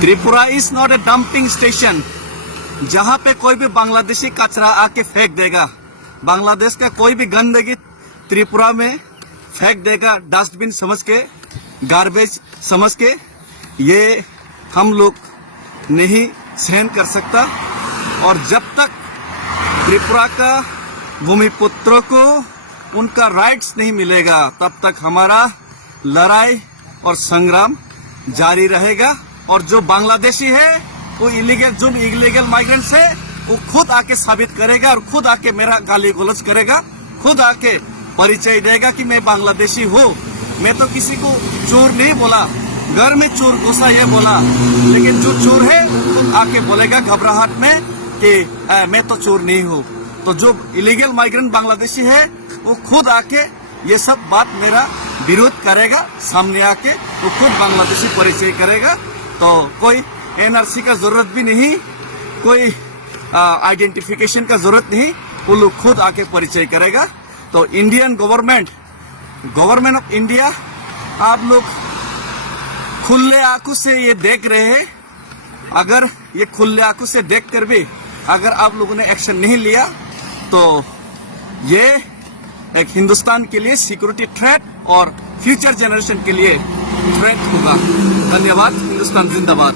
Tripura is not a dumping station जहां पे कोई भी बांग्लादेशी कचरा आके फेंक देगा। बांग्लादेश का कोई भी गंदगी त्रिपुरा में फेंक देगा डस्टबिन समझ के, गार्बेज समझ के। ये हम लोग नहीं सहन कर सकता। और जब तक त्रिपुरा का भूमिपुत्रों को उनका राइट्स नहीं मिलेगा तब तक हमारा लड़ाई और संग्राम जारी रहेगा। और जो बांग्लादेशी है वो जो इलीगल माइग्रेंट्स है वो खुद आके साबित करेगा और खुद आके मेरा गाली गलौज करेगा, खुद आके परिचय देगा कि मैं बांग्लादेशी हूँ। मैं तो किसी को चोर नहीं बोला, घर में चोर घुसा ये बोला, लेकिन जो चोर है खुद आके बोलेगा घबराहट में कि मैं तो चोर नहीं हूँ। तो जो इलीगल माइग्रेंट बांग्लादेशी है वो खुद आके ये सब बात मेरा विरोध करेगा, सामने आके वो खुद बांग्लादेशी परिचय करेगा। तो कोई एनआरसी का जरूरत भी नहीं, कोई आइडेंटिफिकेशन का जरूरत नहीं, वो लोग खुद आके परिचय करेगा। तो इंडियन गवर्नमेंट ऑफ इंडिया, आप लोग खुले आंखों से ये देख रहे हैं। अगर ये खुले आंखों से देख कर भी अगर आप लोगों ने एक्शन नहीं लिया तो ये एक हिंदुस्तान के लिए सिक्योरिटी थ्रेट और फ्यूचर जनरेशन के लिए थ्रेट होगा। धन्यवाद। हिंदुस्तान जिंदाबाद।